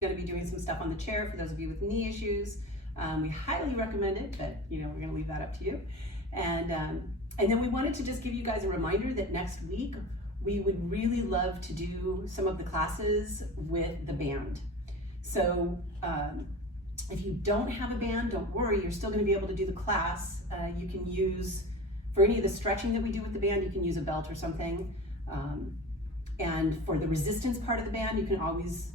going to be doing some stuff on the chair for those of you with knee issues. We highly recommend it, but we're going to leave that up to you. And then we wanted to just give you guys a reminder that next week we would really love to do some of the classes with the band. So if you don't have a band, don't worry, you're still going to be able to do the class. You can use, for any of the stretching that we do with the band, you can use a belt or something. And for the resistance part of the band, you can always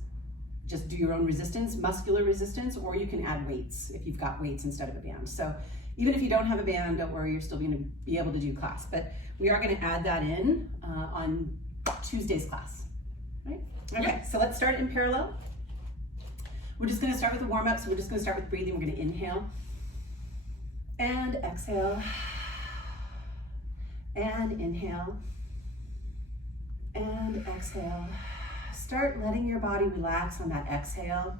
just do your own resistance, muscular resistance, or you can add weights if you've got weights instead of a band. So even if you don't have a band, don't worry, you're still going to be able to do class. But we are going to add that in on Tuesday's class, right? Okay, so let's start in parallel. We're just going to start with the warm-up, so we're just going to start with breathing. We're going to inhale and exhale and inhale and exhale. Start letting your body relax on that exhale.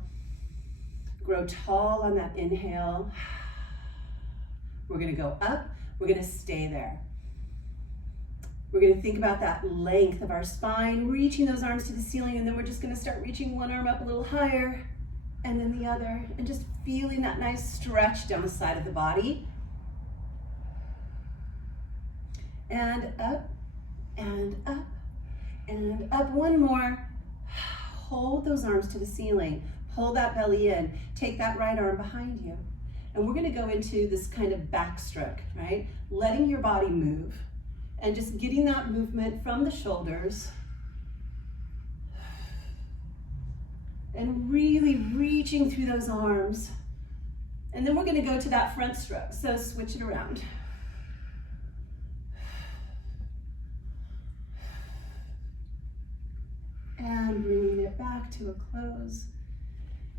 Grow tall on that inhale. We're going to go up. We're going to stay there. We're going to think about that length of our spine, reaching those arms to the ceiling, and then we're just going to start reaching one arm up a little higher and then the other, and just feeling that nice stretch down the side of the body. And up and up and up. One more. Hold those arms to the ceiling. Pull that belly in. Take that right arm behind you. And we're going to go into this kind of backstroke, right? Letting your body move and just getting that movement from the shoulders and really reaching through those arms. And then we're going to go to that front stroke. So switch it around. And bringing it back to a close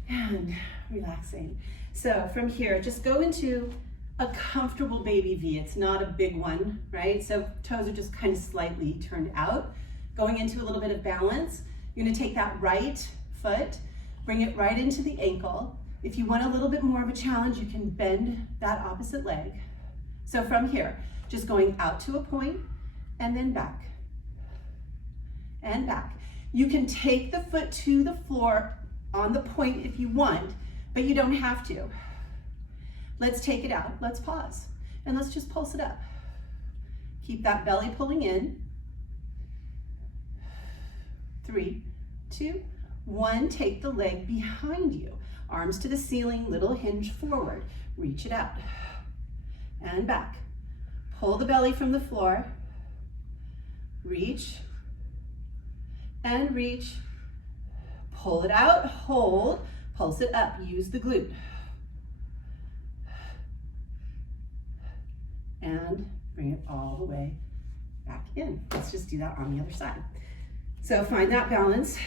and relaxing. So from here, just go into a comfortable baby V. It's not a big one, right? So toes are just kind of slightly turned out. Going into a little bit of balance. You're going to take that right foot, bring it right into the ankle. If you want a little bit more of a challenge, you can bend that opposite leg. So from here, just going out to a point and then back and back. You can take the foot to the floor on the point if you want, but you don't have to. Let's take it out. Let's pause. And let's just pulse it up. Keep that belly pulling in. 3, 2, 1. Take the leg behind you. Arms to the ceiling, little hinge forward. Reach it out. And back. Pull the belly from the floor. Reach. And reach, pull it out, hold, pulse it up, use the glute. And bring it all the way back in. Let's just do that on the other side. So find that balance.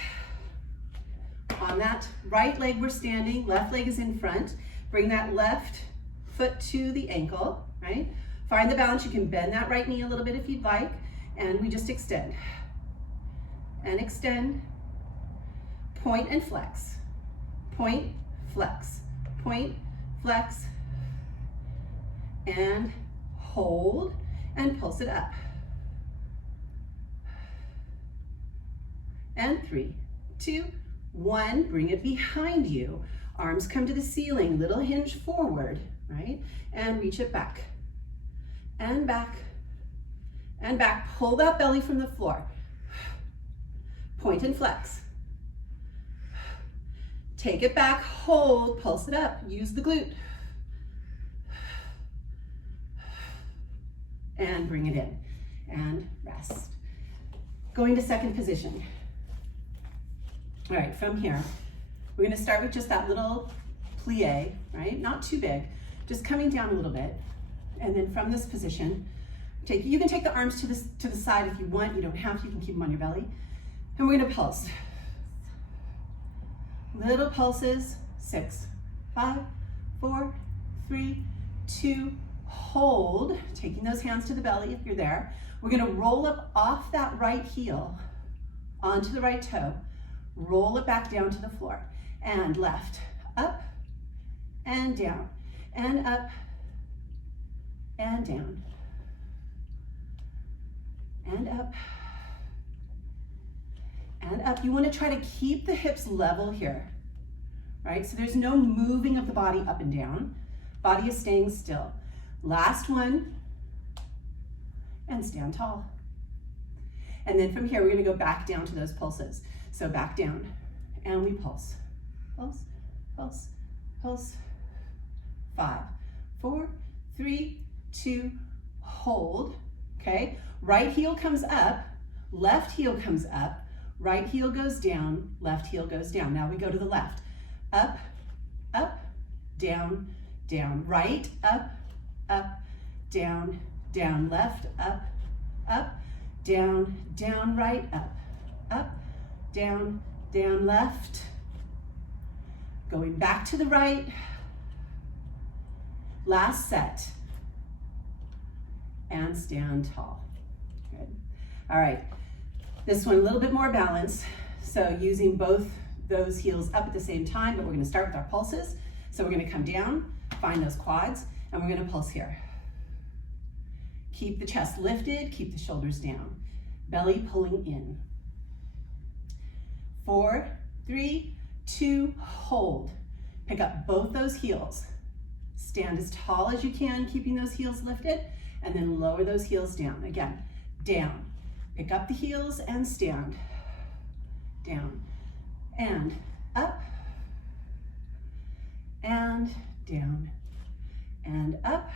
On that right leg we're standing, left leg is in front. Bring that left foot to the ankle, right? Find the balance. You can bend that right knee a little bit if you'd like, and we just extend. And extend, point and flex, point, flex, point, flex, and hold, and pulse it up. And 3, 2, 1, bring it behind you. Arms come to the ceiling, little hinge forward, right? And reach it back, and back, and back. Pull that belly from the floor. Point and flex. Take it back, hold, pulse it up, use the glute. And bring it in, and rest. Going to second position. All right, from here, we're gonna start with just that little plie, right? Not too big, just coming down a little bit. And then from this position, you can take the arms to the side if you want, you don't have to, you can keep them on your belly. And we're gonna pulse. Little pulses, 6, 5, 4, 3, 2, hold, taking those hands to the belly if you're there. We're gonna roll up off that right heel onto the right toe, roll it back down to the floor, and left, up, and down, and up, and down, and up, and up. You want to try to keep the hips level here. right? So there's no moving of the body up and down. Body is staying still. Last one, and stand tall. And then from here, we're gonna go back down to those pulses. So back down, and we pulse. Pulse, pulse, pulse. 5, 4, 3, 2, hold, okay? Right heel comes up, left heel comes up, right heel goes down, left heel goes down. Now we go to the left. Up, up, down, down. Right, up, up, down, down. Left, up, up, down, down. Right, up, down, down. Left. Going back to the right. Last set. And stand tall. Good. All right. This one a little bit more balanced. So using both those heels up at the same time, but we're going to start with our pulses. So we're going to come down, find those quads, and we're going to pulse here. Keep the chest lifted, keep the shoulders down. Belly pulling in. 4, 3, 2, hold. Pick up both those heels. Stand as tall as you can, keeping those heels lifted, and then lower those heels down. Again, down. Pick up the heels and stand. Down. And up. And down. And up.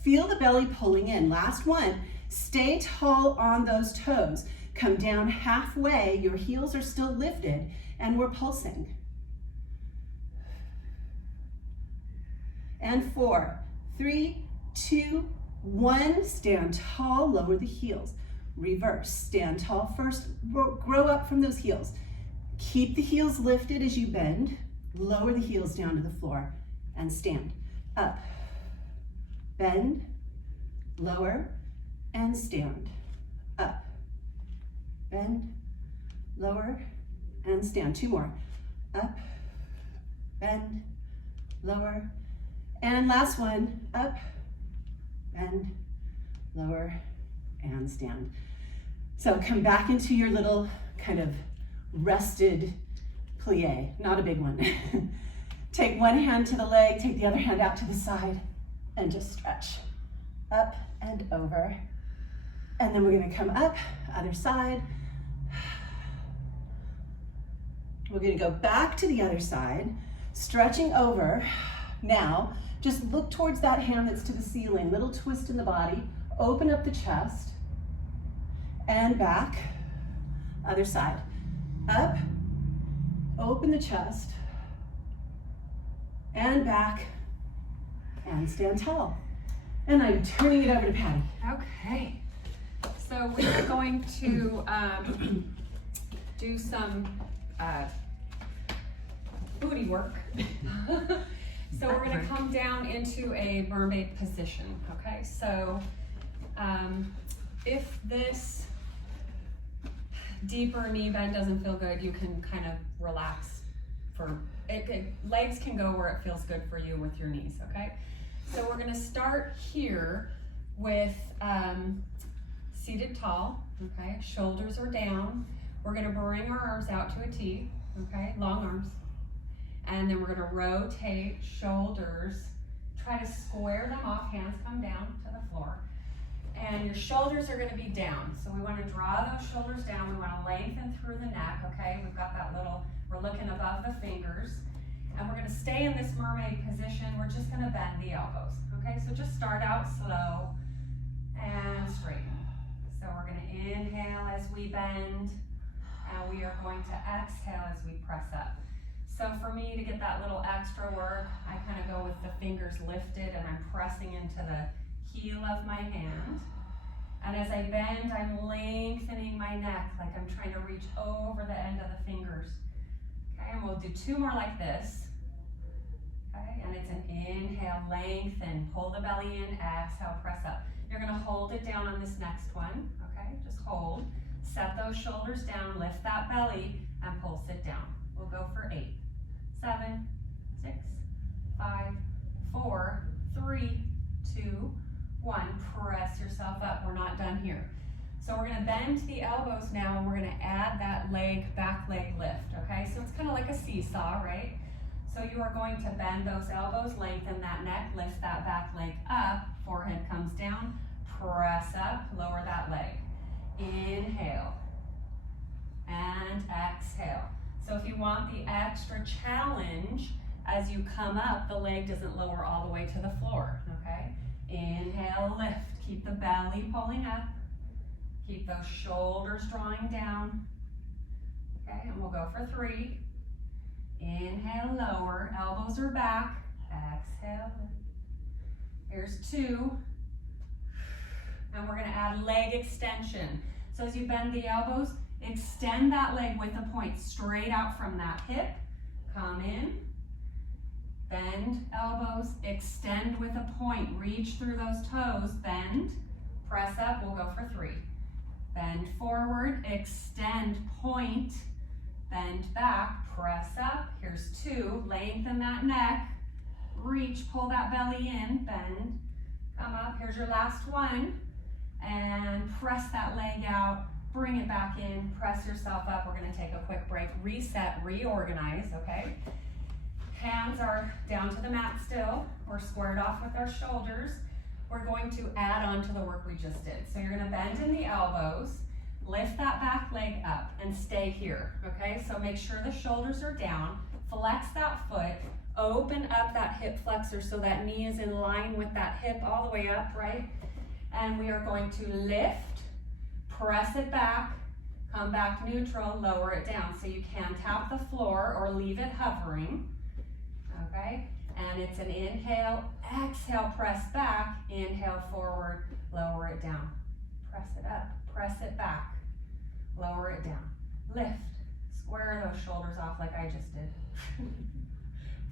Feel the belly pulling in. Last one. Stay tall on those toes. Come down halfway. Your heels are still lifted, and we're pulsing. And 4, 3, 2, 1. Stand tall, lower the heels. Reverse, stand tall first, grow up from those heels. Keep the heels lifted as you bend. Lower the heels down to the floor and stand. Up, bend, lower, and stand. Up, bend, lower, and stand. 2 more. Up, bend, lower, and last one. Up, bend, lower, and stand. So come back into your little kind of rested plie, not a big one. Take one hand to the leg, take the other hand out to the side, and just stretch up and over. And then we're gonna come up, other side. We're gonna go back to the other side, stretching over. Now, just look towards that hand that's to the ceiling, little twist in the body, open up the chest, and back, other side. Up, open the chest, and back, and stand tall. And I'm turning it over to Patty. Okay, so we're going to do some booty work. So we're going to come down into a mermaid position, okay? So if this deeper knee bend doesn't feel good, you can kind of relax for it. Legs can go where it feels good for you with your knees, okay? So we're going to start here with seated tall, okay? Shoulders are down. We're going to bring our arms out to a T, okay? Long arms. And then we're going to rotate shoulders. Try to square them off. Hands come down to the floor. And your shoulders are going to be down. So we want to draw those shoulders down. We want to lengthen through the neck, okay? We've got that little, we're looking above the fingers. And we're going to stay in this mermaid position. We're just going to bend the elbows, okay? So just start out slow and straighten. So we're going to inhale as we bend, and we are going to exhale as we press up. So for me, to get that little extra work, I kind of go with the fingers lifted and I'm pressing into the heel of my hand. And as I bend, I'm lengthening my neck like I'm trying to reach over the end of the fingers. Okay, and we'll do 2 more like this. Okay, and it's an inhale, lengthen, pull the belly in, exhale, press up. You're gonna hold it down on this next one, okay? Just hold, set those shoulders down, lift that belly, and pull, sit down. We'll go for 8, 7, 6, 5, 4, 3, 2, 1. Press yourself up. We're not done here. So we're gonna bend the elbows now and we're gonna add that back leg lift, okay? So it's kind of like a seesaw, right? So you are going to bend those elbows, lengthen that neck, lift that back leg up, forehead comes down, press up, lower that leg. Inhale and exhale. So if you want the extra challenge, as you come up, the leg doesn't lower all the way to the floor, okay? Inhale, lift, keep the belly pulling up. Keep those shoulders drawing down. Okay, and we'll go for 3. Inhale, lower, elbows are back. Exhale. Here's 2. And we're gonna add leg extension. So as you bend the elbows, extend that leg with the point straight out from that hip. Come in, bend elbows, extend with a point, reach through those toes, bend, press up, we'll go for 3. Bend forward, extend, point, bend back, press up. Here's 2, lengthen that neck, reach, pull that belly in, bend, come up. Here's your last one, and press that leg out, bring it back in, press yourself up. We're gonna take a quick break, reset, reorganize, okay? Hands are down to the mat still. We're squared off with our shoulders. We're going to add on to the work we just did. So you're gonna bend in the elbows, lift that back leg up and stay here, okay? So make sure the shoulders are down, flex that foot, open up that hip flexor so that knee is in line with that hip all the way up, right? And we are going to lift, press it back, come back neutral, lower it down. So you can tap the floor or leave it hovering, okay? And it's an inhale, exhale, press back, inhale forward, lower it down. Press it up, press it back, lower it down. Lift, square those shoulders off like I just did.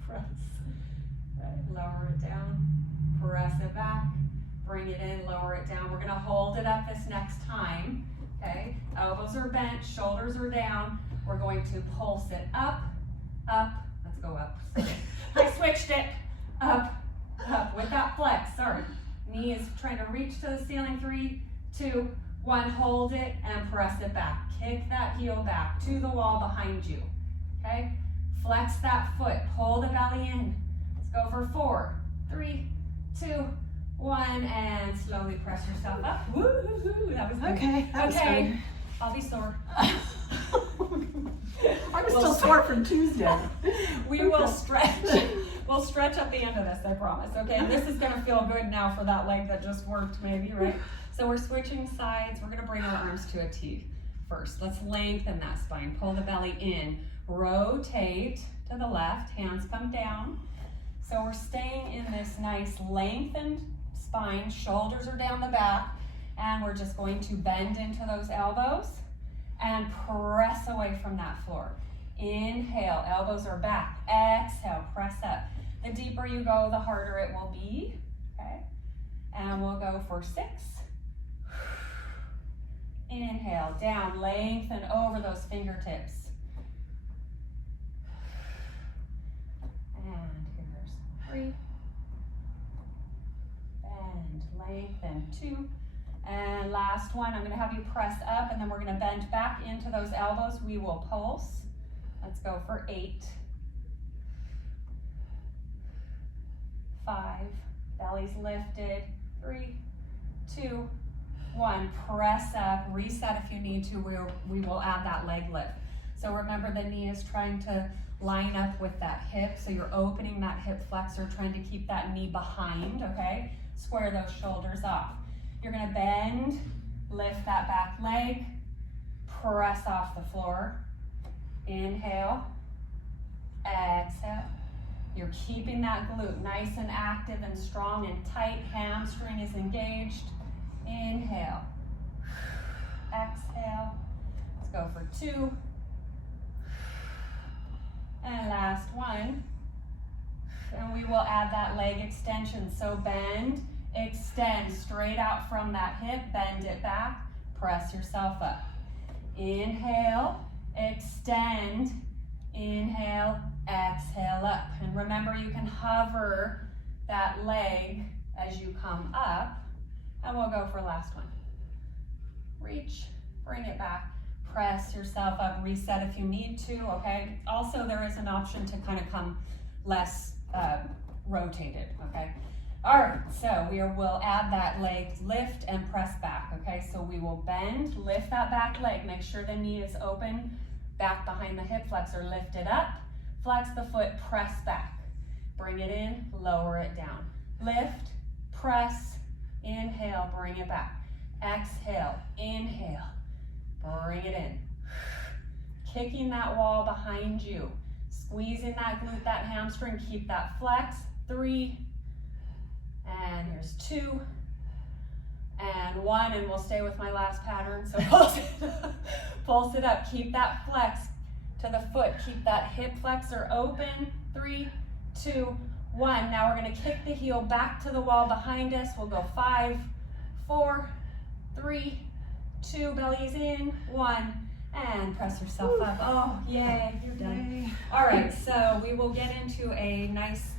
Press, right, lower it down, press it back, bring it in, lower it down. We're gonna hold it up this next time, okay? Elbows are bent, shoulders are down. We're going to pulse it up, up, let's go up. I switched it, up, up, with that flex, sorry. Knee is trying to reach to the ceiling, 3, 2, 1, hold it and press it back. Kick that heel back to the wall behind you, okay? Flex that foot, pull the belly in. Let's go for 4, 3, 2, 1, and slowly press yourself up. Woo-hoo-hoo, that was good. Okay, that was good. I'll be sore. I'm still sore from Tuesday. We will stretch. We'll stretch at the end of this, I promise. Okay, and this is gonna feel good now for that leg that just worked maybe, right? So we're switching sides. We're gonna bring our arms to a T first. Let's lengthen that spine. Pull the belly in. Rotate to the left. Hands come down. So we're staying in this nice lengthened spine. Shoulders are down the back. And we're just going to bend into those elbows and press away from that floor. Inhale, elbows are back. Exhale, press up. The deeper you go, the harder it will be, okay? And we'll go for 6. Inhale, down, lengthen over those fingertips. And here's 3. Bend, lengthen, 2. And last one, I'm gonna have you press up and then we're gonna bend back into those elbows. We will pulse. Let's go for 8. 5, belly's lifted. 3, 2, 1, press up, reset if you need to. We will add that leg lift. So remember the knee is trying to line up with that hip. So you're opening that hip flexor, trying to keep that knee behind, okay? Square those shoulders off. You're gonna bend, lift that back leg, press off the floor. Inhale, exhale. You're keeping that glute nice and active and strong and tight. Hamstring is engaged. Inhale, exhale. Let's go for 2. And last one. And we will add that leg extension. So bend, extend straight out from that hip, bend it back, press yourself up. Inhale, extend, inhale, exhale up. And remember, you can hover that leg as you come up, and we'll go for last one. reach, bring it back, press yourself up, reset if you need to, okay? Also, there is an option to kind of come less rotated, okay? All right, so we'll add that leg lift and press back, okay? So we will bend, lift that back leg, make sure the knee is open, back behind the hip flexor, lift it up, flex the foot, press back. Bring it in, lower it down. Lift, press, inhale, bring it back. Exhale, inhale, bring it in. Kicking that wall behind you. Squeezing that glute, that hamstring, keep that flex. 3, and here's 2, and 1, and we'll stay with my last pattern. So pulse it up, keep that flex to the foot, keep that hip flexor open. 3, 2, 1. Now we're gonna kick the heel back to the wall behind us. We'll go 5, 4, 3, 2, bellies in, 1, and press yourself up. Oh, yay, you're done. Yay. All right, so we will get into a nice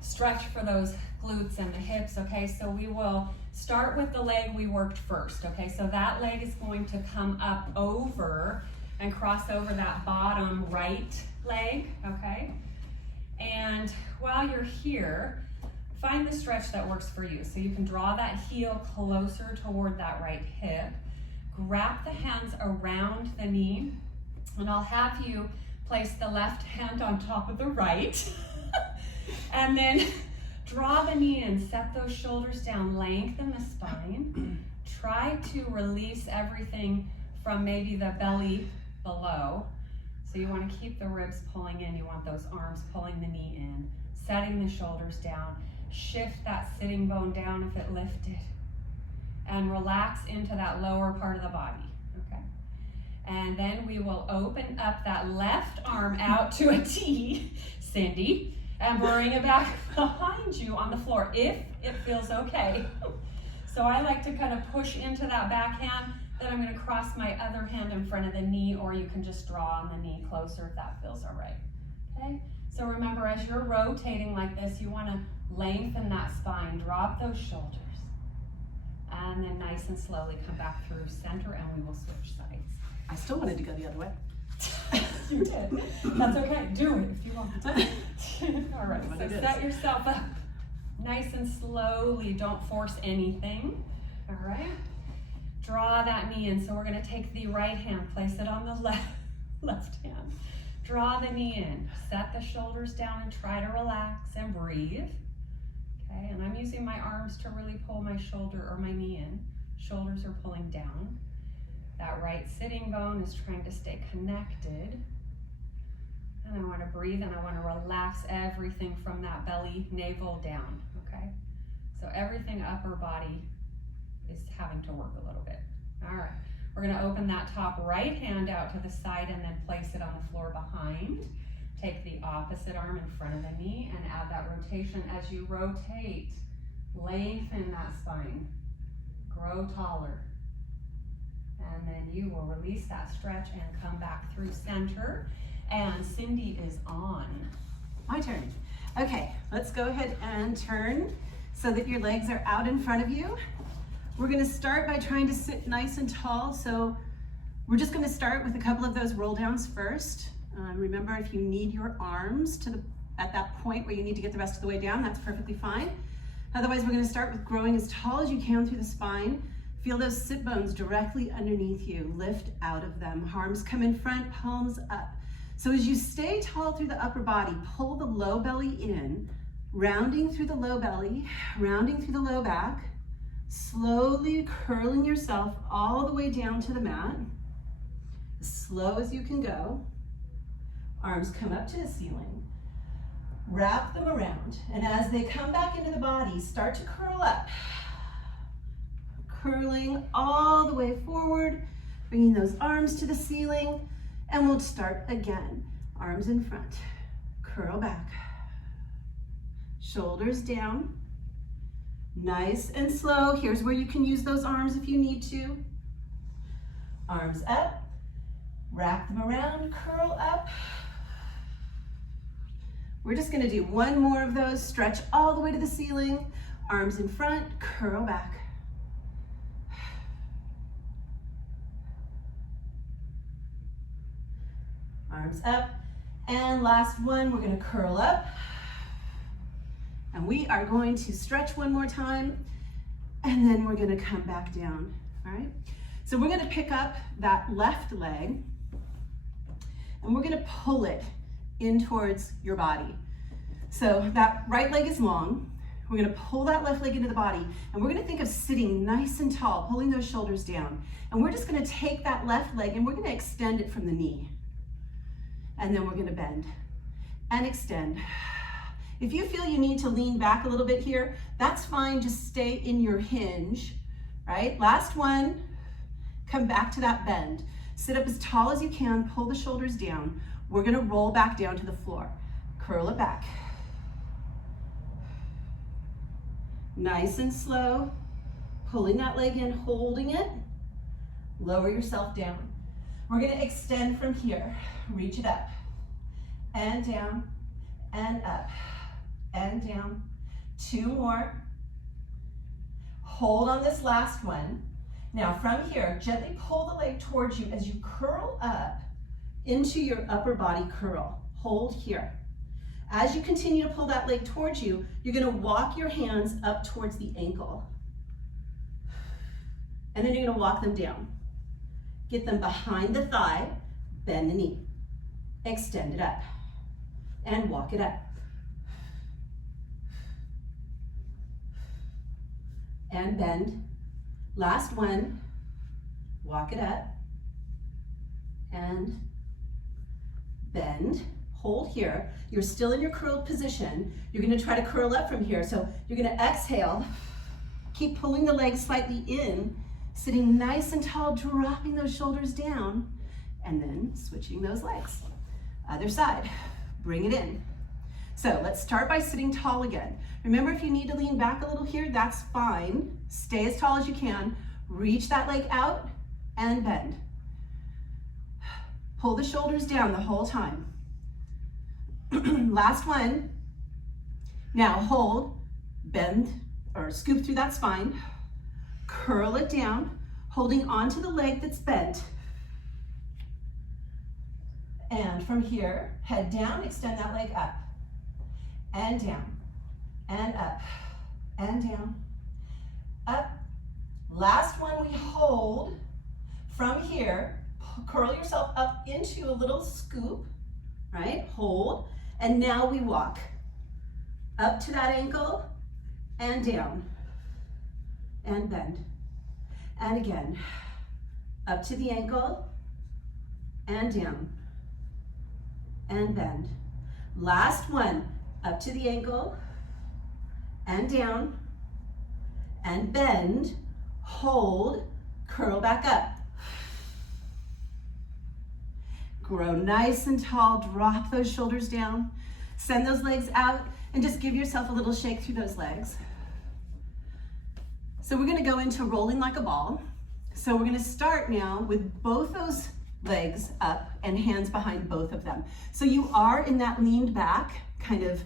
stretch for those glutes and the hips, okay? So we will start with the leg we worked first, okay? So that leg is going to come up over and cross over that bottom right leg, okay? And while you're here, find the stretch that works for you. So you can draw that heel closer toward that right hip. Grab the hands around the knee, and I'll have you place the left hand on top of the right. And then draw the knee in, set those shoulders down, lengthen the spine. Try to release everything from maybe the belly below. So you want to keep the ribs pulling in, you want those arms pulling the knee in, setting the shoulders down. Shift that sitting bone down if it lifted. And relax into that lower part of the body, okay? And then we will open up that left arm out to a T, Cyndie, and bring it back behind you on the floor if it feels okay. So I like to kind of push into that backhand, then I'm gonna cross my other hand in front of the knee, or you can just draw on the knee closer if that feels all right, okay? So remember, as you're rotating like this, you wanna lengthen that spine, drop those shoulders, and then nice and slowly come back through center, and we will switch sides. I still wanted to go the other way. You did. That's okay. Do it if you want. All right, so set yourself up nice and slowly. Don't force anything. All right. Draw that knee in. So we're going to take the right hand, place it on the left hand. Draw the knee in. Set the shoulders down and try to relax and breathe. Okay, and I'm using my arms to really pull my shoulder or my knee in. Shoulders are pulling down. That right sitting bone is trying to stay connected. And I want to breathe, and I want to relax everything from that belly, navel down, okay? So everything upper body is having to work a little bit. All right, we're going to open that top right hand out to the side and then place it on the floor behind. Take the opposite arm in front of the knee and add that rotation. As you rotate, lengthen that spine, grow taller. And then you will release that stretch and come back through center. And Cyndie is on. My turn. Okay, let's go ahead and turn so that your legs are out in front of you. We're gonna start by trying to sit nice and tall. So we're just gonna start with a couple of those roll downs first. Remember, if you need your arms at that point where you need to get the rest of the way down, that's perfectly fine. Otherwise, we're gonna start with growing as tall as you can through the spine. Feel those sit bones directly underneath you. Lift out of them. Arms come in front, palms up. So as you stay tall through the upper body, pull the low belly in, rounding through the low belly, rounding through the low back, slowly curling yourself all the way down to the mat, as slow as you can go. Arms come up to the ceiling. Wrap them around, and as they come back into the body, start to curl up. Curling all the way forward, bringing those arms to the ceiling, and we'll start again. Arms in front, curl back, shoulders down, nice and slow. Here's where you can use those arms if you need to. Arms up, wrap them around, curl up. We're just gonna do one more of those. Stretch all the way to the ceiling, arms in front, curl back. arms up. And last one, we're gonna curl up. And we are going to stretch one more time, and then we're gonna come back down, all right? So we're gonna pick up that left leg, and we're gonna pull it in towards your body. So that right leg is long. We're gonna pull that left leg into the body, and we're gonna think of sitting nice and tall, pulling those shoulders down. And we're just gonna take that left leg and we're gonna extend it from the knee. And then we're gonna bend and extend. If you feel you need to lean back a little bit here, that's fine, just stay in your hinge, right? Last one, come back to that bend. Sit up as tall as you can, pull the shoulders down. We're gonna roll back down to the floor. Curl it back. Nice and slow, pulling that leg in, holding it. Lower yourself down. We're gonna extend from here. Reach it up, and down, and up, and down. 2 more. Hold on this last one. Now from here, gently pull the leg towards you as you curl up into your upper body curl. Hold here. As you continue to pull that leg towards you, you're gonna walk your hands up towards the ankle. And then you're gonna walk them down. Get them behind the thigh, bend the knee. Extend it up, and walk it up. And bend. Last one, walk it up, and bend. Hold here. You're still in your curled position. You're gonna try to curl up from here. So you're gonna exhale, keep pulling the legs slightly in, sitting nice and tall, dropping those shoulders down, and then switching those legs. Other side, bring it in. So let's start by sitting tall again. Remember, if you need to lean back a little here, that's fine. Stay as tall as you can. Reach that leg out and bend. Pull the shoulders down the whole time. Last one. Now hold, bend, or scoop through that spine. Curl it down, holding onto the leg that's bent. And from here, head down, extend that leg up, and down, and up, and down, up. Last one, we hold. From here, curl yourself up into a little scoop, right? Hold, and now we walk up to that ankle, and down, and bend. And again, up to the ankle, and down, and bend. Last one, up to the ankle, and down, and bend, hold, curl back up. Grow nice and tall, drop those shoulders down, send those legs out, and just give yourself a little shake through those legs. So we're gonna go into rolling like a ball. So we're gonna start now with both those legs up and hands behind both of them. So you are in that leaned back kind of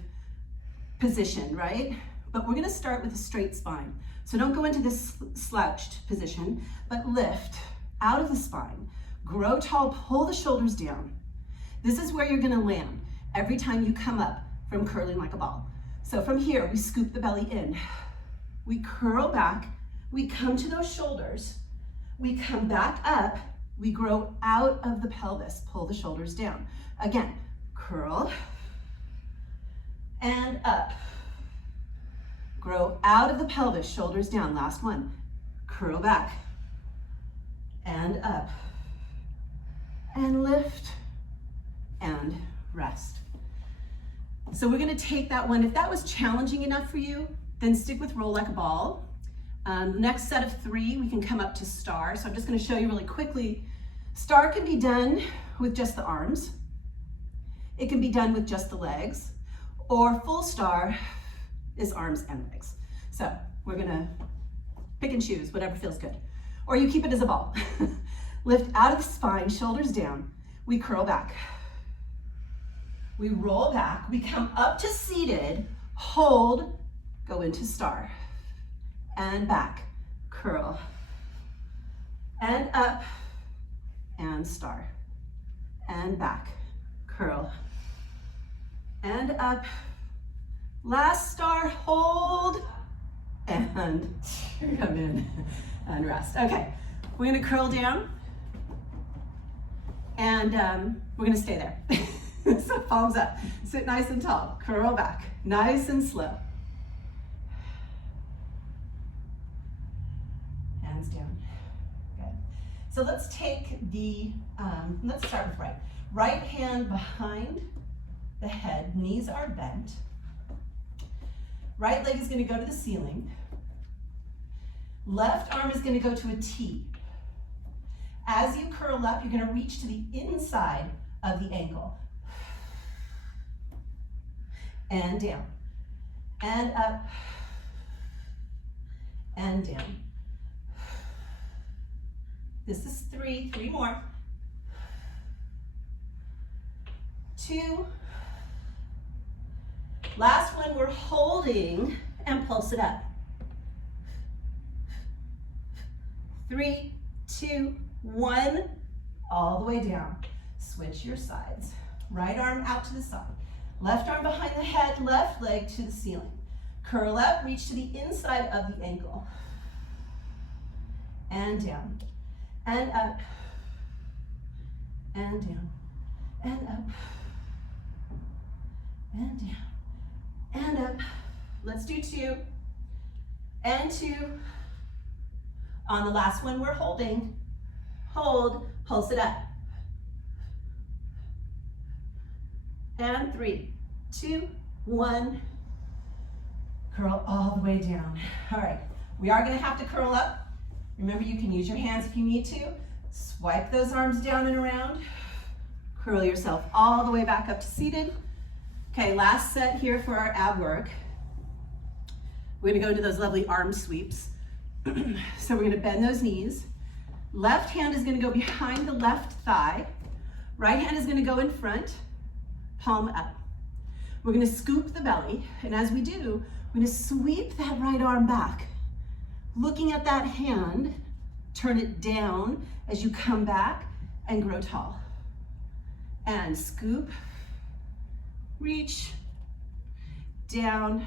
position, right? But we're gonna start with a straight spine. So don't go into this slouched position, but lift out of the spine. Grow tall, pull the shoulders down. This is where you're gonna land every time you come up from curling like a ball. So from here, we scoop the belly in. We curl back, we come to those shoulders, we come back up, we grow out of the pelvis, pull the shoulders down. Again, curl and up. Grow out of the pelvis, shoulders down. Last one, curl back and up. And lift and rest. So we're gonna take that one. If that was challenging enough for you, then stick with roll like a ball. Next set of 3, we can come up to star. So I'm just gonna show you really quickly. Star can be done with just the arms. It can be done with just the legs, or full star is arms and legs. So we're gonna pick and choose, whatever feels good. Or you keep it as a ball. Lift out of the spine, shoulders down. We curl back. We roll back. We come up to seated, hold, go into star. And back, curl. And up, and star. And back, curl, and up. Last star, hold, and come in and rest. Okay, we're gonna curl down, and we're gonna stay there. So palms up, sit nice and tall, curl back, nice and slow. Hands down, good. So let's take the, let's start with right. Right hand behind the head, knees are bent. Right leg is going to go to the ceiling. Left arm is going to go to a T. As you curl up, you're going to reach to the inside of the ankle. And down. And up. And down. This is 3 more. 2. Last one, we're holding and pulse it up. 3, 2, 1, all the way down. Switch your sides. Right arm out to the side. Left arm behind the head, left leg to the ceiling. Curl up, reach to the inside of the ankle. And down. And up. And down. And up. And down. And up. Let's do 2. And 2. On the last one, we're holding. Hold, pulse it up. And 3, 2, 1. Curl all the way down. All right, we are gonna have to curl up. Remember, you can use your hands if you need to. Swipe those arms down and around. Curl yourself all the way back up to seated. Okay, last set here for our ab work. We're gonna go into those lovely arm sweeps. So we're gonna bend those knees. Left hand is gonna go behind the left thigh. Right hand is gonna go in front, palm up. We're gonna scoop the belly, and as we do, we're gonna sweep that right arm back. Looking at that hand, turn it down as you come back and grow tall. And scoop, reach, down,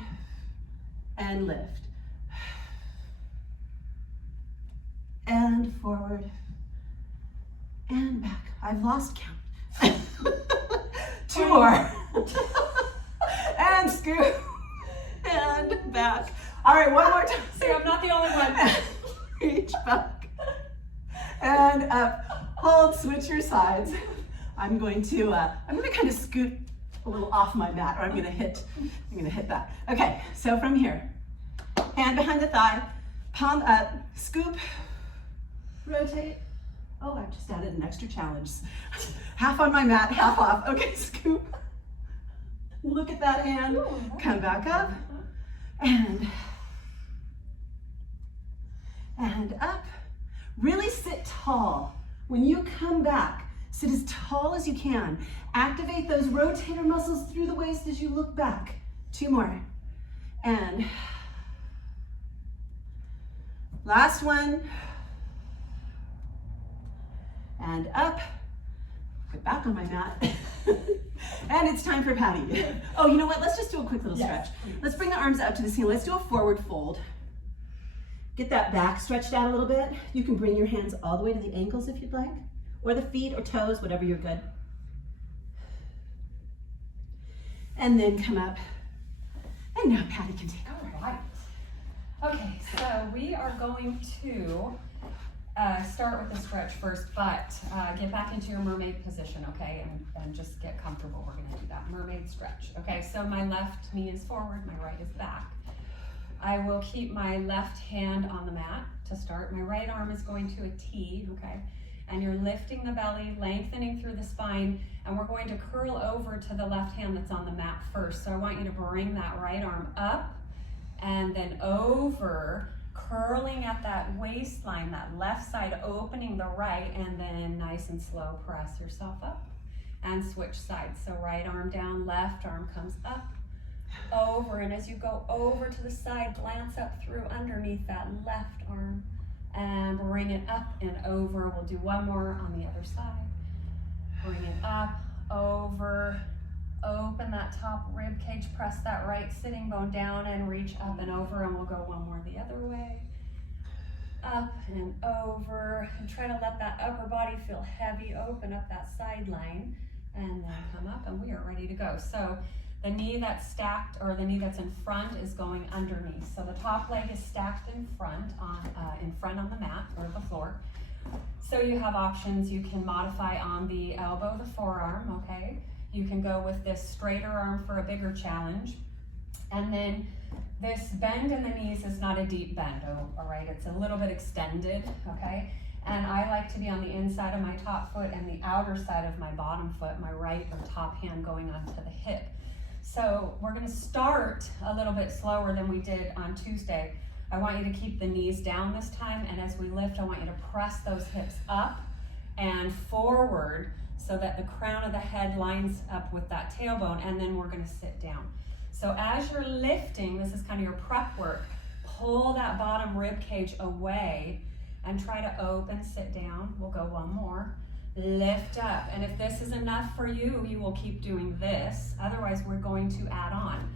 and lift. And forward, and back. I've lost count. 2 more. And scoop, and back. All right, one more time. See, I'm not the only one. Reach back, and up. Hold, switch your sides. I'm going to kind of scoot a little off my mat, or I'm gonna hit that. Okay, so from here, hand behind the thigh, palm up, scoop, rotate. Oh, I've just added an extra challenge. Half on my mat, half off. Okay, scoop. Look at that hand, come back up, and up. Really sit tall. When you come back, sit as tall as you can. Activate those rotator muscles through the waist as you look back. 2 more. And last one. And up. Get back on my mat. And it's time for patty. Oh, you know what? Let's just do a quick little stretch. Let's bring the arms up to the ceiling. Let's do a forward fold. Get that back stretched out a little bit. You can bring your hands all the way to the ankles if you'd like, or the feet or toes, whatever you're good. And then come up. And now Patty can take over. All right. Okay, so we are going to start with the stretch first, but get back into your mermaid position, okay? And just get comfortable. We're gonna do that mermaid stretch. Okay, so my left knee is forward, my right is back. I will keep my left hand on the mat to start. My right arm is going to a T, okay? And you're lifting the belly, lengthening through the spine, and we're going to curl over to the left hand that's on the mat first. So I want you to bring that right arm up and then over, curling at that waistline, that left side opening the right, and then nice and slow press yourself up and switch sides. So right arm down, left arm comes up, over, and as you go over to the side, glance up through underneath that left arm and bring it up and over. We'll do one more on the other side. Bring it up, over, open that top rib cage, press that right sitting bone down and reach up and over, and we'll go one more the other way. Up and over, and try to let that upper body feel heavy, open up that side line, and then come up, and we are ready to go. So the knee that's stacked, or the knee that's in front, is going underneath. So the top leg is stacked in front on the mat or the floor. So you have options. You can modify on the elbow, the forearm, okay? You can go with this straighter arm for a bigger challenge. And then this bend in the knees is not a deep bend, all right? It's a little bit extended, okay? And I like to be on the inside of my top foot and the outer side of my bottom foot, my right or top hand going onto the hip. So we're gonna start a little bit slower than we did on Tuesday. I want you to keep the knees down this time, and as we lift, I want you to press those hips up and forward so that the crown of the head lines up with that tailbone, and then we're gonna sit down. So as you're lifting, this is kind of your prep work, pull that bottom rib cage away and try to open, sit down. We'll go one more. Lift up, and if this is enough for you, you will keep doing this. Otherwise, we're going to add on.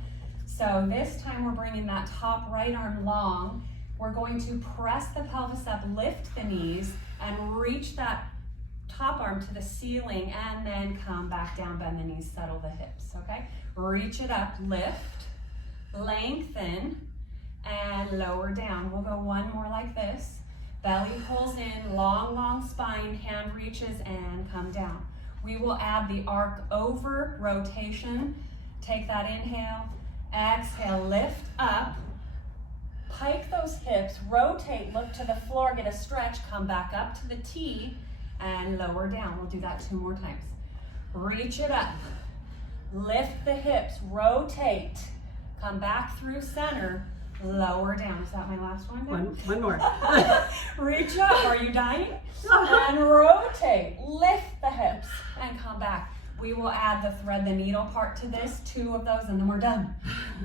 So this time we're bringing that top right arm long. We're going to press the pelvis up, lift the knees, and reach that top arm to the ceiling, and then come back down, bend the knees, settle the hips, okay? Reach it up, lift, lengthen, and lower down. We'll go one more like this. Belly pulls in, long, long spine, hand reaches, and come down. We will add the arc over rotation. Take that inhale, exhale, lift up, pike those hips, rotate, look to the floor, get a stretch, come back up to the T, and lower down. We'll do that 2 more times. Reach it up, lift the hips, rotate, come back through center, lower down. Is that my last one? One more. Reach up. Are you dying? And rotate. Lift the hips and come back. We will add the thread the needle part to this, 2 of those, and then we're done.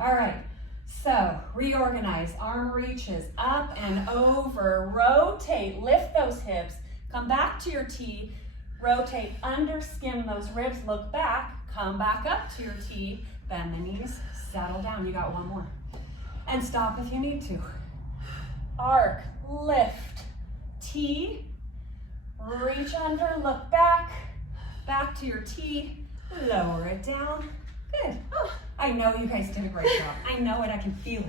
All right. So reorganize. Arm reaches up and over. Rotate. Lift those hips. Come back to your T. Rotate. Under, skim those ribs. Look back. Come back up to your T. Bend the knees. Settle down. You got one more. And stop if you need to. Arc, lift, T, reach under, look back, back to your T, lower it down. Good. Oh, I know you guys did a great job. I know it, I can feel it.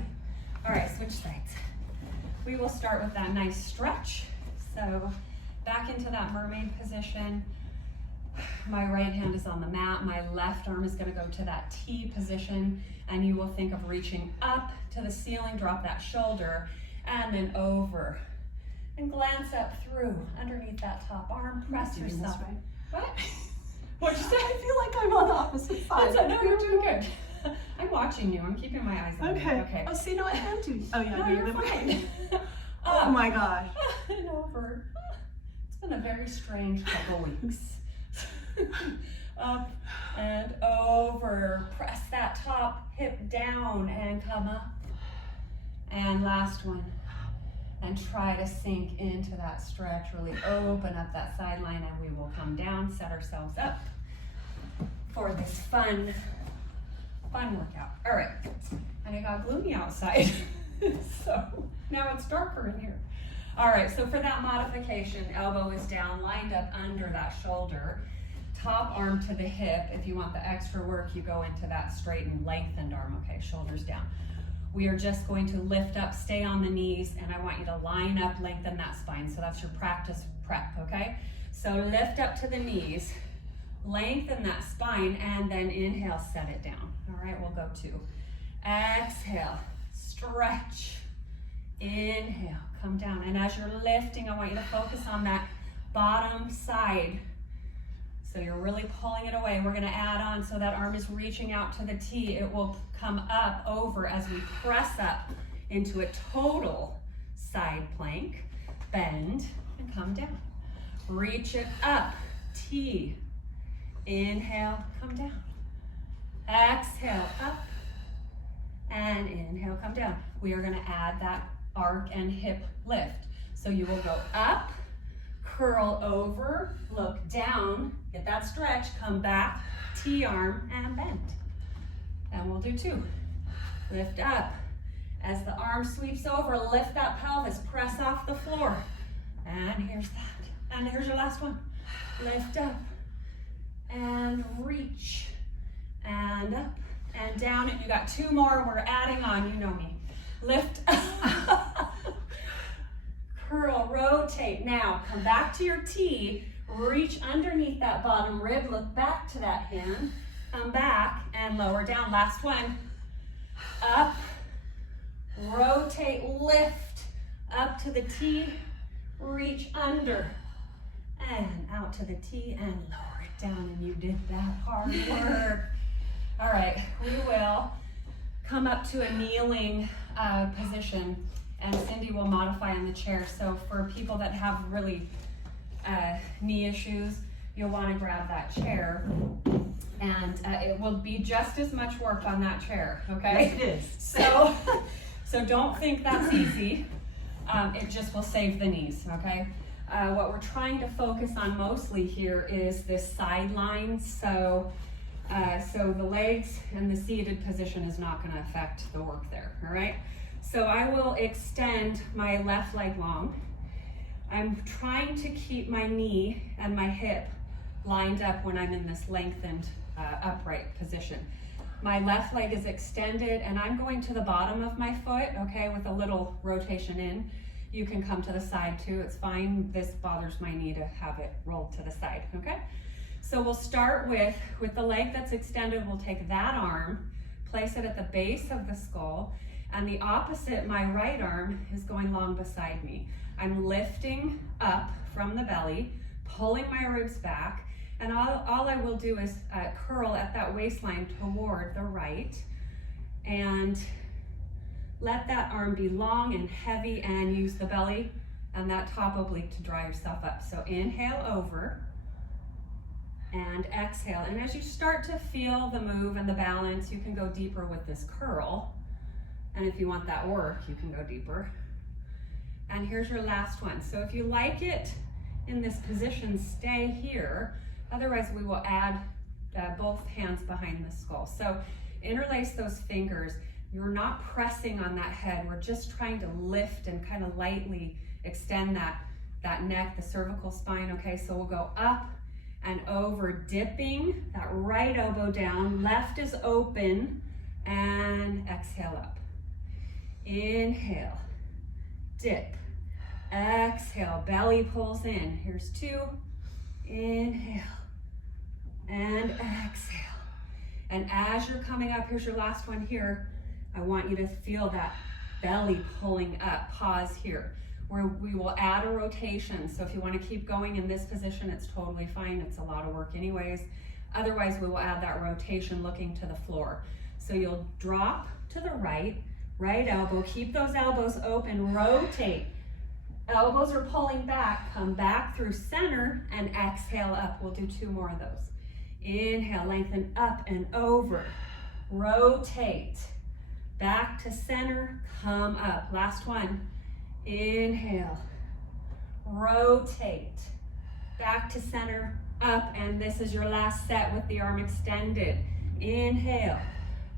All right, switch sides. We will start with that nice stretch. So back into that mermaid position. My right hand is on the mat. My left arm is going to go to that T position, and you will think of reaching up to the ceiling, drop that shoulder, and then over. And glance up through, underneath that top arm, press yourself. What? What'd you say? I feel like I'm on the opposite side. No, you're doing good. I'm watching you. I'm keeping my eyes on you. Okay. Oh, see, no, I have to. Oh, yeah. No, you're fine. Oh, my gosh. And over. It's been a very strange couple weeks. Up and over. Press that top hip down and come up. And last one. And try to sink into that stretch. Really open up that sideline, and we will come down, set ourselves up for this fun workout. All right. And it got gloomy outside. So now it's darker in here. All right, so for that modification, elbow is down, lined up under that shoulder. Top arm to the hip. If you want the extra work, you go into that straightened, lengthened arm. Okay, shoulders down. We are just going to lift up, stay on the knees, and I want you to line up, lengthen that spine. So that's your practice prep, okay? So lift up to the knees, lengthen that spine, and then inhale, set it down. All right, we'll go 2. Exhale, stretch. Inhale, come down. And as you're lifting, I want you to focus on that bottom side. So you're really pulling it away. We're gonna add on so that arm is reaching out to the T. It will come up over as we press up into a total side plank. Bend and come down. Reach it up, T. Inhale, come down. Exhale, up. And inhale, come down. We are gonna add that arc and hip lift. So you will go up, curl over, look down, get that stretch, come back, T-arm and bend. And we'll do 2. Lift up. As the arm sweeps over, lift that pelvis, press off the floor. And here's that. And here's your last one. Lift up and reach and up and down. And you got 2 more. We're adding on, you know me. Lift up. Curl, rotate. Now come back to your T. Reach underneath that bottom rib. Look back to that hand. Come back and lower down. Last one. Up. Rotate, lift, up to the T, reach under, and out to the T, and lower it down, and you did that hard work. All right, we will come up to a kneeling position, and Cyndie will modify on the chair. So for people that have really knee issues, you'll want to grab that chair, and it will be just as much work on that chair, okay? Yes, it is. So don't think that's easy. It just will save the knees, okay? What we're trying to focus on mostly here is this sideline. So the legs and the seated position is not gonna affect the work there, all right? So I will extend my left leg long. I'm trying to keep my knee and my hip lined up when I'm in this lengthened upright position. My left leg is extended and I'm going to the bottom of my foot, okay, with a little rotation in. You can come to the side too, it's fine. This bothers my knee to have it rolled to the side, okay? So we'll start with the leg that's extended. We'll take that arm, place it at the base of the skull, and the opposite, my right arm, is going long beside me. I'm lifting up from the belly, pulling my ribs back, and all I will do is curl at that waistline toward the right, and let that arm be long and heavy, and use the belly and that top oblique to draw yourself up. So inhale over, and exhale. And as you start to feel the move and the balance, you can go deeper with this curl. And if you want that work, you can go deeper. And here's your last one. So if you like it in this position, stay here. Otherwise, we will add both hands behind the skull. So interlace those fingers. You're not pressing on that head. We're just trying to lift and kind of lightly extend that neck, the cervical spine, okay? So we'll go up and over, dipping that right elbow down. Left is open, and exhale up. Inhale, dip, exhale, belly pulls in. Here's 2, inhale, and exhale. And as you're coming up, here's your last one here. I want you to feel that belly pulling up. Pause here, where we will add a rotation. So if you want to keep going in this position, it's totally fine. It's a lot of work anyways. Otherwise, we will add that rotation looking to the floor. So you'll drop to the right, right elbow, keep those elbows open, rotate. Elbows are pulling back, come back through center, and exhale up. We'll do 2 more of those. Inhale, lengthen up and over, rotate, back to center, come up. Last one, inhale, rotate, back to center, up, and this is your last set with the arm extended. Inhale,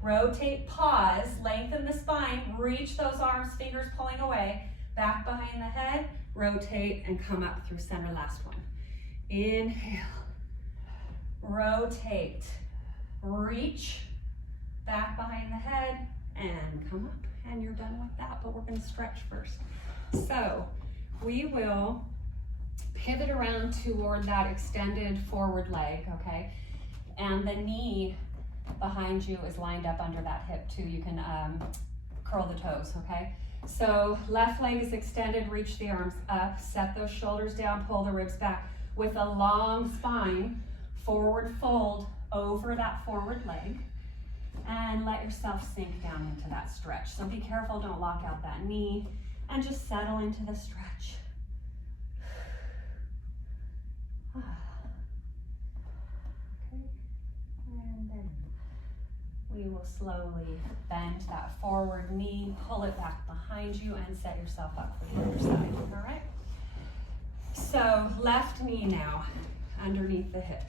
rotate, pause, lengthen the spine, reach those arms, fingers pulling away, back behind the head, rotate, and come up through center. Last one. Inhale, rotate, reach, back behind the head, and come up. And you're done with that, but we're going to stretch first. So we will pivot around toward that extended forward leg, okay? And the knee behind you is lined up under that hip too. You can curl the toes, okay? So left leg is extended, reach the arms up, set those shoulders down, pull the ribs back with a long spine, forward fold over that forward leg, and let yourself sink down into that stretch. So be careful, don't lock out that knee, and just settle into the stretch. Okay. And then we will slowly bend that forward knee, pull it back behind you, and set yourself up for the other side, all right? So left knee now, underneath the hip,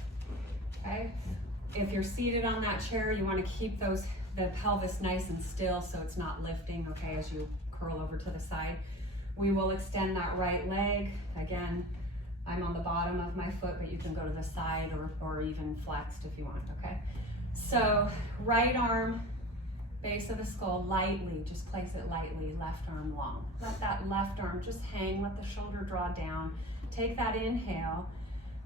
okay? If you're seated on that chair, you want to keep the pelvis nice and still so it's not lifting, okay, as you curl over to the side. We will extend that right leg. Again, I'm on the bottom of my foot, but you can go to the side or even flexed if you want, okay? So right arm, base of the skull, lightly, just place it lightly, left arm long. Let that left arm just hang, let the shoulder draw down. Take that inhale,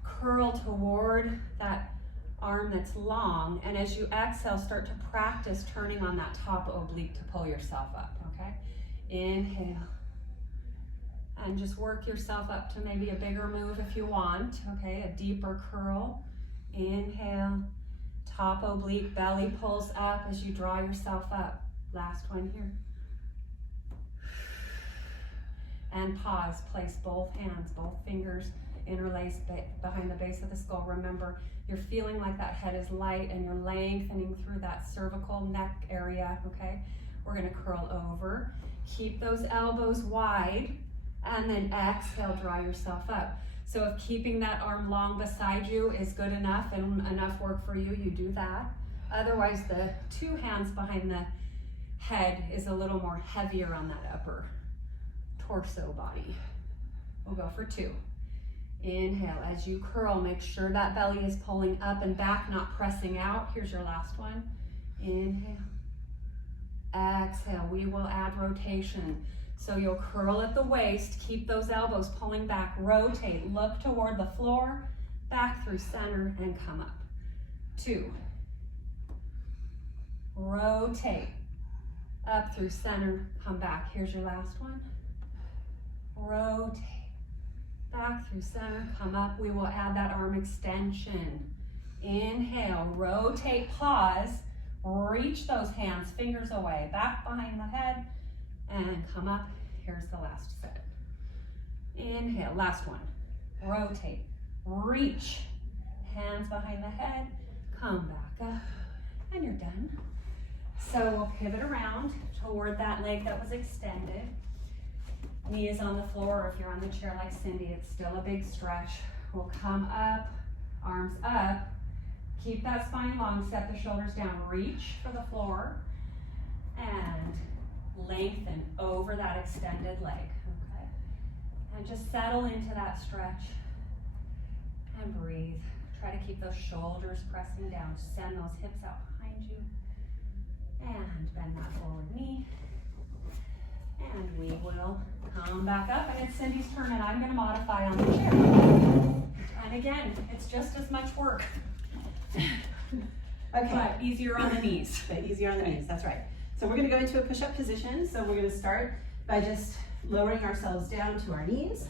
curl toward that arm that's long, and as you exhale, start to practice turning on that top oblique to pull yourself up, okay? Inhale. And just work yourself up to maybe a bigger move if you want, okay? A deeper curl. Inhale. Top oblique, belly pulls up as you draw yourself up. Last one here. And pause. Place both hands, both fingers interlaced behind the base of the skull. Remember, you're feeling like that head is light and you're lengthening through that cervical neck area, okay? We're gonna curl over. Keep those elbows wide and then exhale, draw yourself up. So if keeping that arm long beside you is good enough and enough work for you, you do that. Otherwise, the two hands behind the head is a little more heavier on that upper torso body. We'll go for 2. Inhale, as you curl, make sure that belly is pulling up and back, not pressing out. Here's your last one. Inhale. Exhale, we will add rotation. So you'll curl at the waist, keep those elbows pulling back, rotate, look toward the floor, back through center, and come up. 2. Rotate, up through center, come back. Here's your last one. Rotate, back through center, come up. We will add that arm extension. Inhale, rotate, pause, reach those hands, fingers away, back behind the head, and come up. Here's the last set. Inhale, last one. Rotate, reach, hands behind the head, come back up, and you're done. So we'll pivot around toward that leg that was extended. Knee is on the floor, or if you're on the chair like Cyndie, it's still a big stretch. We'll come up, arms up, keep that spine long, set the shoulders down, reach for the floor, and lengthen over that extended leg, okay? And just settle into that stretch and breathe. Try to keep those shoulders pressing down. Send those hips out behind you and bend that forward knee. And we will come back up, and it's Cyndie's turn, and I'm going to modify on the chair. And again, it's just as much work. Okay. But easier on the knees. But easier on the knees, that's right. So we're going to go into a push-up position. So we're going to start by just lowering ourselves down to our knees,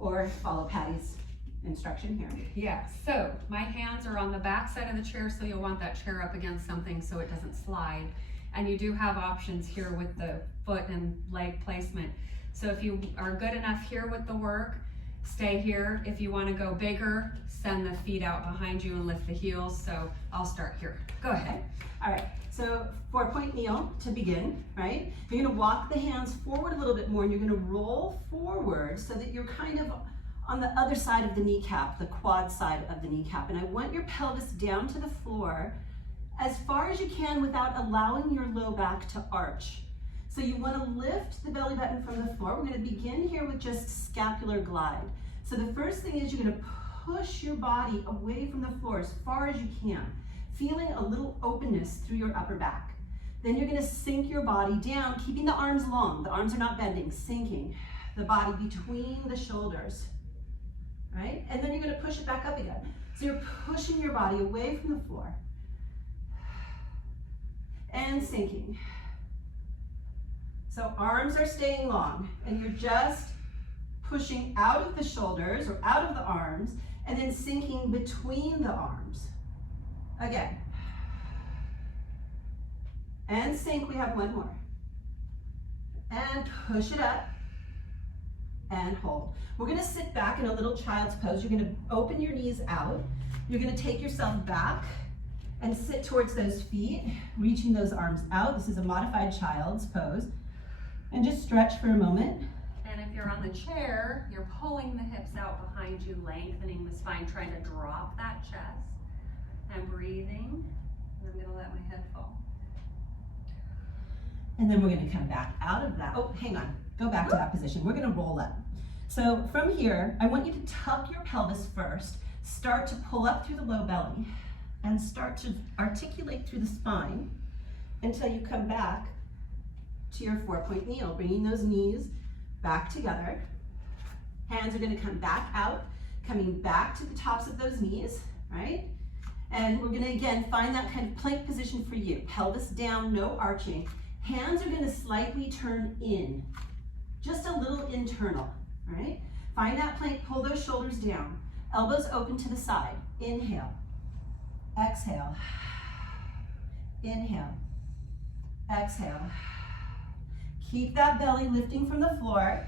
or follow Patty's instruction here. Yeah, so my hands are on the back side of the chair, so you'll want that chair up against something so it doesn't slide. And you do have options here with the foot and leg placement. So if you are good enough here with the work, stay here. If you want to go bigger, send the feet out behind you and lift the heels. So I'll start here. Go ahead. All right, so 4-point kneel to begin, right? You're gonna walk the hands forward a little bit more, and you're gonna roll forward so that you're kind of on the other side of the kneecap, the quad side of the kneecap. And I want your pelvis down to the floor as far as you can without allowing your low back to arch. So you wanna lift the belly button from the floor. We're gonna begin here with just scapular glide. So the first thing is you're gonna push your body away from the floor as far as you can, feeling a little openness through your upper back. Then you're gonna sink your body down, keeping the arms long. The arms are not bending, sinking the body between the shoulders, right? And then you're gonna push it back up again. So you're pushing your body away from the floor and sinking. So arms are staying long, and you're just pushing out of the shoulders or out of the arms, and then sinking between the arms. Again. And sink, we have one more. And push it up and hold. We're gonna sit back in a little child's pose. You're gonna open your knees out. You're gonna take yourself back and sit towards those feet, reaching those arms out. This is a modified child's pose. And just stretch for a moment And if you're on the chair, you're pulling the hips out behind you, lengthening the spine, trying to drop that chest. I'm breathing, and I'm gonna let my head fall. And then we're gonna come back out of that. Oh, hang on, go back to that position. We're gonna roll up. So from here, I want you to tuck your pelvis first, start to pull up through the low belly, and start to articulate through the spine until you come back to your 4-point kneel, bringing those knees back together. Hands are gonna come back out, coming back to the tops of those knees, right? And we're gonna, again, find that kind of plank position for you. Pelvis down, no arching. Hands are gonna slightly turn in, just a little internal, all right? Find that plank, pull those shoulders down. Elbows open to the side. Inhale, exhale, inhale, exhale. Keep that belly lifting from the floor.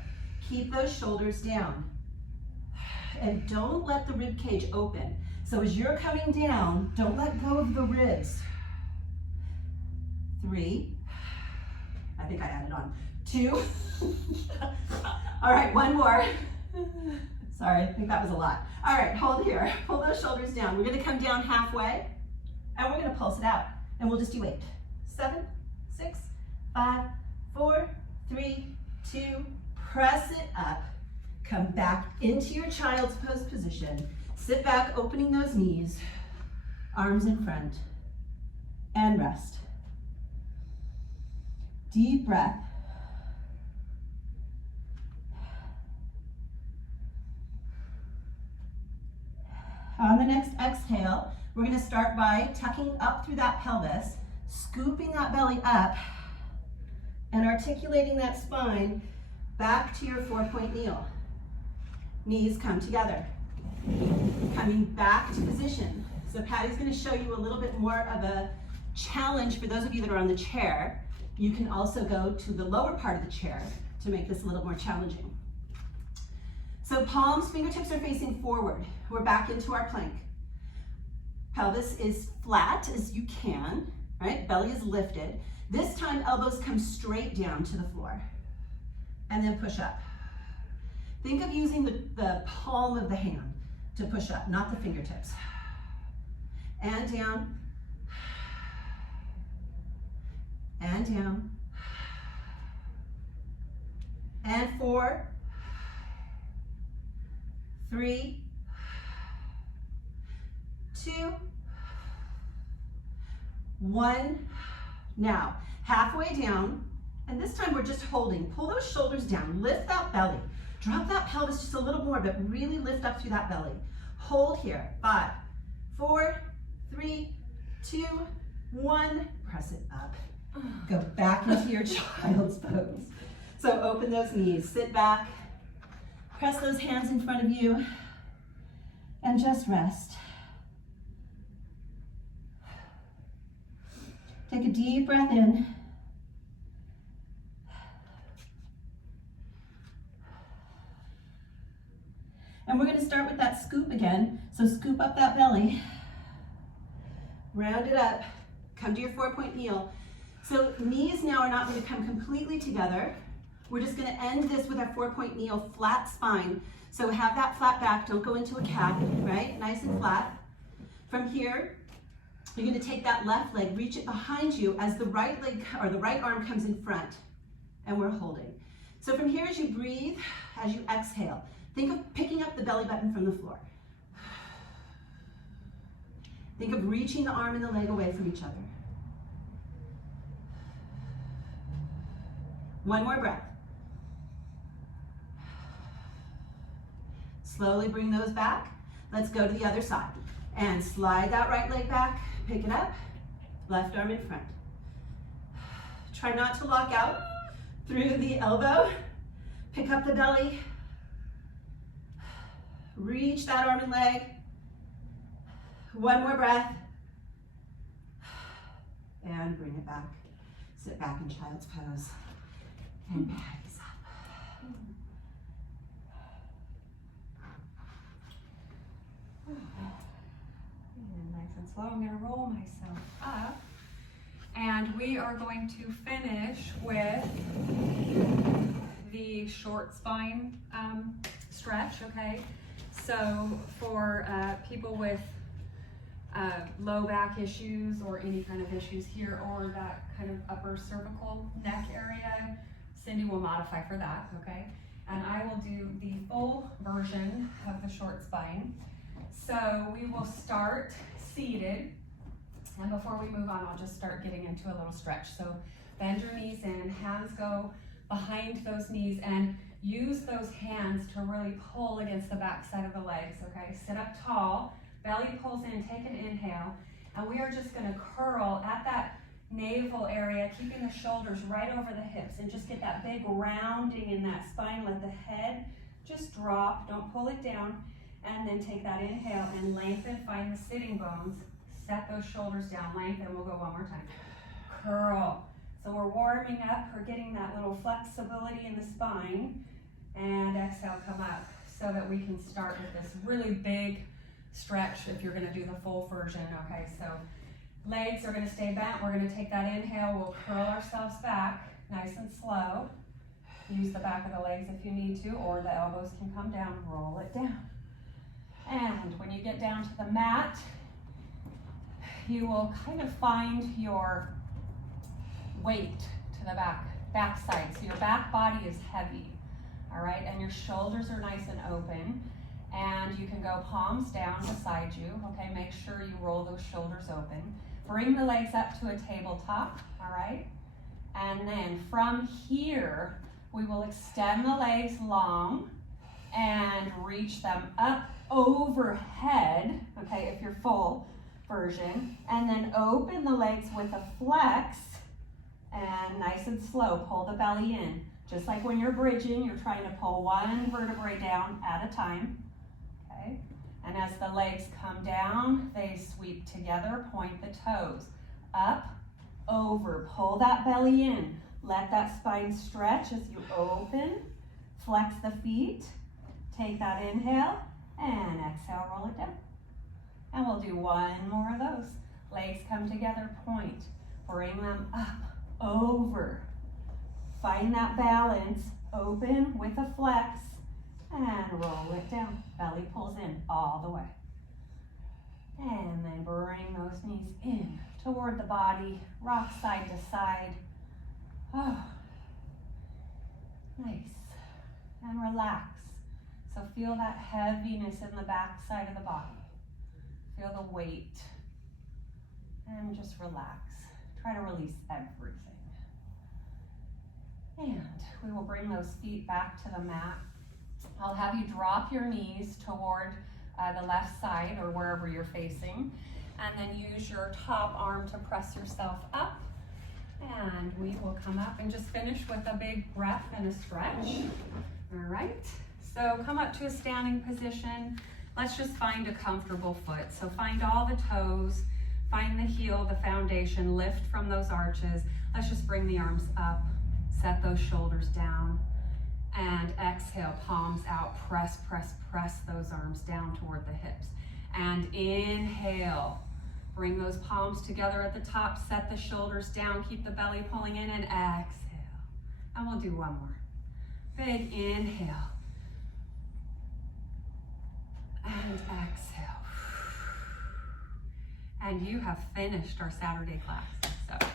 Keep those shoulders down. And don't let the rib cage open. So as you're coming down, don't let go of the ribs. 3, I think I added on, 2. All right, 1 more. Sorry, I think that was a lot. All right, hold here, pull those shoulders down. We're gonna come down halfway, and we're gonna pulse it out. And we'll just do 8, 7, 6, 5, 4, 3, 2, press it up. Come back into your child's pose position. Sit back, opening those knees, arms in front, and rest. Deep breath. On the next exhale, we're gonna start by tucking up through that pelvis, scooping that belly up, and articulating that spine back to your 4-point kneel. Knees come together. Coming back to position. So Patty's gonna show you a little bit more of a challenge for those of you that are on the chair. You can also go to the lower part of the chair to make this a little more challenging. So palms, fingertips are facing forward. We're back into our plank. Pelvis is flat as you can, right? Belly is lifted. This time elbows come straight down to the floor. And then push up. Think of using the palm of the hand to push up, not the fingertips. And down. And down. And 4, 3, 2, 1. Now, halfway down, and this time we're just holding. Pull those shoulders down, lift that belly. Drop that pelvis just a little more, but really lift up through that belly. Hold here. 5, 4, 3, 2, 1. Press it up. Go back into your child's pose. So open those knees, sit back, press those hands in front of you, and just rest. Take a deep breath in. And we're going to start with that scoop again. So scoop up that belly, round it up, come to your 4-point kneel. So knees now are not going to come completely together. We're just going to end this with our 4-point kneel, flat spine. So have that flat back, don't go into a cat, right? Nice and flat. From here, you're going to take that left leg, reach it behind you as the right leg or the right arm comes in front, and we're holding. So from here, as you breathe, as you exhale, think of picking up the belly button from the floor. Think of reaching the arm and the leg away from each other. One more breath. Slowly bring those back. Let's go to the other side. And slide that right leg back, pick it up, left arm in front. Try not to lock out through the elbow. Pick up the belly. Reach that arm and leg. One more breath. And bring it back. Sit back in child's pose. And Patty's up. And nice and slow, I'm gonna roll myself up. And we are going to finish with the short spine stretch, okay? So for people with low back issues or any kind of issues here or that kind of upper cervical neck area, Cyndie will modify for that, okay? And I will do the full version of the short spine. So we will start seated, and before we move on, I'll just start getting into a little stretch. So bend your knees in, hands go behind those knees, and use those hands to really pull against the back side of the legs, okay? Sit up tall, belly pulls in, take an inhale, and we are just gonna curl at that navel area, keeping the shoulders right over the hips, and just get that big rounding in that spine. Let the head just drop, don't pull it down, and then take that inhale and lengthen, find the sitting bones, set those shoulders down, lengthen, we'll go one more time. Curl. So we're warming up, we're getting that little flexibility in the spine, and exhale, come up, so that we can start with this really big stretch if you're gonna do the full version, okay? So legs are gonna stay bent, we're gonna take that inhale, we'll curl ourselves back, nice and slow. Use the back of the legs if you need to, or the elbows can come down, roll it down. And when you get down to the mat, you will kind of find your weight to the back side. So your back body is heavy, all right? And your shoulders are nice and open. And you can go palms down beside you, okay? Make sure you roll those shoulders open. Bring the legs up to a tabletop, all right? And then from here, we will extend the legs long and reach them up overhead, okay, if you're full version. And then open the legs with a flex, and nice and slow, pull the belly in. Just like when you're bridging, you're trying to pull one vertebrae down at a time. Okay. And as the legs come down, they sweep together, point the toes up, over, pull that belly in, let that spine stretch as you open, flex the feet, take that inhale, and exhale, roll it down. And we'll do one more of those. Legs come together, point, bring them up, over, find that balance, open with a flex, and roll it down. Belly pulls in all the way. And then bring those knees in toward the body, rock side to side. Oh, nice. And relax. So feel that heaviness in the back side of the body. Feel the weight. And just relax. Try to release everything. And we will bring those feet back to the mat. I'll have you drop your knees toward the left side or wherever you're facing, and then use your top arm to press yourself up. And we will come up and just finish with a big breath and a stretch. All right, so come up to a standing position. Let's just find a comfortable foot. So find all the toes, find the heel, the foundation, lift from those arches. Let's just bring the arms up, set those shoulders down, and exhale, palms out, press, press, press those arms down toward the hips. And inhale, bring those palms together at the top, set the shoulders down, keep the belly pulling in, and exhale. And we'll do one more. Big inhale. And exhale. And you have finished our Saturday class. So.